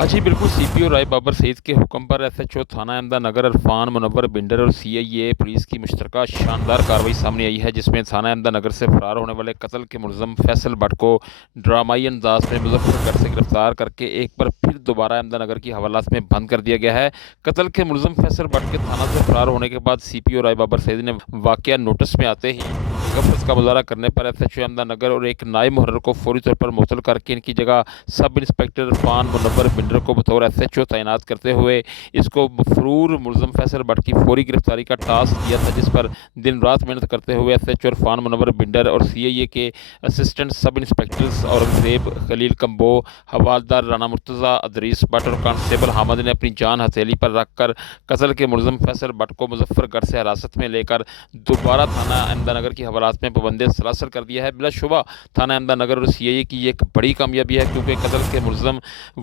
آج ہی بالکل سی پی او رائے بابر سعید کے حکم پر ایس ایچ او تھانہ احمدہ نگر عرفان منور بنڈر اور سی آئی اے پولیس کی مشترکہ شاندار کارروائی سامنے آئی ہے، جس میں تھانہ احمدہ نگر سے فرار ہونے والے قتل کے ملزم فیصل بٹ کو ڈرامائی انداز میں مظفر گڑھ سے گرفتار کر کے ایک بار پھر دوبارہ احمدہ نگر کی حوالات میں بند کر دیا گیا ہے۔ قتل کے ملزم فیصل بٹ کے تھانہ سے فرار ہونے کے بعد سی پی او رائے بابر سعید نے واقعہ نوٹس میں آتے ہی غفلت کا مظاہرہ کرنے پر ایس ایچ او احمدہ نگر اور ایک نائب محرر کو فوری طور پر معطل کر کے ان کی جگہ سب انسپکٹر عرفان منور بنڈر کو بطور ایس ایچ او تعینات کرتے ہوئے اس کو مفرور ملزم فیصل بٹ کی فوری گرفتاری کا ٹاسک دیا تھا، جس پر دن رات محنت کرتے ہوئے S H O Irfan Munawar Bander اور سی آئی اے کے assistant sub inspectors Aurangzeb, Khalil Kamboh, حوالدار رانا مرتضیٰ، ادریس بٹ اور کانسٹیبل حامد نے اپنی جان ہتھیلی پر رکھ کر قتل کے ملزم فیصل بٹ کو مظفر گڑھ سے حراست میں لے کر دوبارہ تھانہ احمدہ نگر کی حوالات میں پابند سلاسل کر دیا ہے۔ بلا شبہ تھانہ احمدہ نگر اور سی آئی اے کی یہ ایک بڑی کامیابی ہے، کیونکہ قتل کے ملزم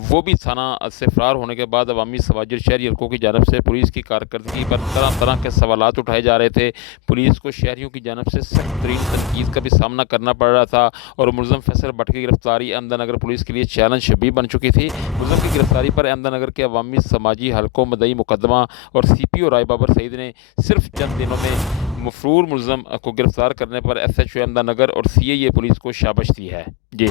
وہ بھی تھانہ سے فرار ہونے کے بعد عوامی سماجی اور شہری حلقوں کی جانب سے پولیس کی کارکردگی پر طرح طرح کے سوالات اٹھائے جا رہے تھے۔ پولیس کو شہریوں کی جانب سے سخت ترین تنقید کا بھی سامنا کرنا پڑ رہا تھا اور ملزم فیصل بٹ کی گرفتاری احمدہ نگر پولیس کے لیے چیلنج بھی بن چکی تھی۔ ملزم کی گرفتاری پر احمدہ نگر کے عوامی سماجی حلقوں، مدعی مقدمہ اور سی پی او رائے بابر سعید نے صرف چند دنوں میں مفرور ملزم کو گرفتار کرنے پر ایس ایچ او احمدہ نگر اور سی آئی اے پولیس کو شاباش دی ہے۔ جی